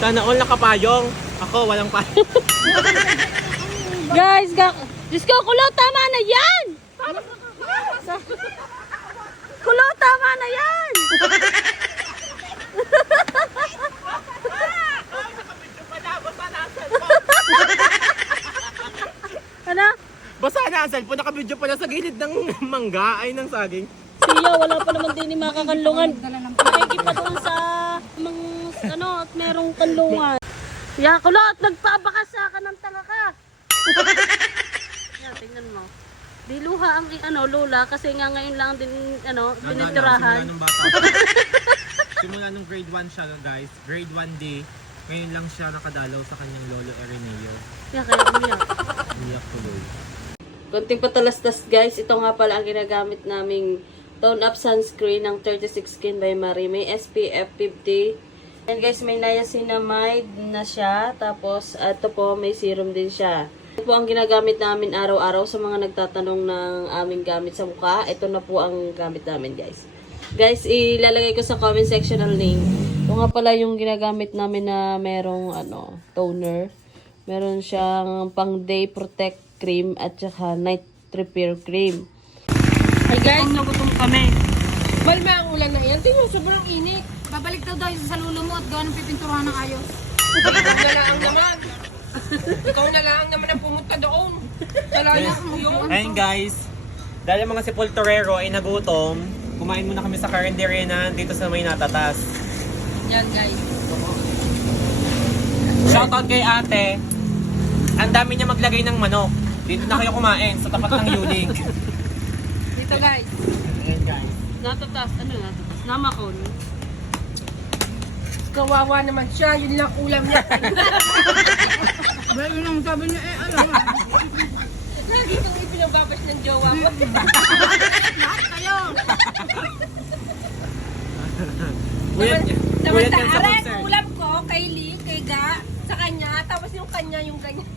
Sana all nakapayong. Ako, walang payong. Guys, Diyos ko, kulot, tama na yan! Kulot, tama na yan! Ano? Basa na ang cellphone. Nakabidyo pala sa gilid ng mangga ay ng saging. Siya, wala pa naman din yung makakanlungan. Nakikipa doon sa ano, at merong kanlungan. Ya, kulot, nagpabakas sa ka ng talaka. Yan, tingnan mo. Diluha ang lola kasi nga ngayon lang din binitirahan. Simula nung bata. Simula nung grade 1 siya guys. Grade 1 day. Ngayon lang siya nakadalaw sa kanyang lolo Ereneo. Yan, kaya umiyak. Umiyak tuloy. Konting patalastas guys, ito nga pala ang ginagamit naming tone up sunscreen ng 36 Skin by Marie. May SPF 50. And guys, may niacinamide na siya. Tapos, ito po, may serum din siya. Ito po ang ginagamit namin araw-araw sa mga nagtatanong ng aming gamit sa mukha. Ito na po ang gamit namin guys. Guys, ilalagay ko sa comment section ang link. Ito nga pala yung ginagamit namin na merong toner. Meron siyang pang day protect cream at saka night repair cream. Hi guys, nagutom kami. Balma ang ulan na yan. Tingnan, sobrang init. Babalik daw tayo sa salulo mo at gano'ng pipinturahan ng ayos. Ikaw na lang naman. Ikaw na lang naman ang pumunta doon. Salaya mo yun. Ayun guys. Dahil ang mga sepulturero ay nagutom, kumain muna kami sa karinderya dito sa may natatas. Yan guys. Shoutout kay ate. Ang dami niya maglagay ng manok. Dito na kayo kumain sa tapat ng Yuling. Dito guys. Ayan guys. Natatas, namakon. Kawawa naman siya. Yun lang ulam niya. Ba, yun ang sabi niya Lagi kang ipinababash ng jowa mo. Lahat kayo. Samantala, ulam ko kay Lee, kay Ga, sa kanya, tapos yung kanya yung ganyan.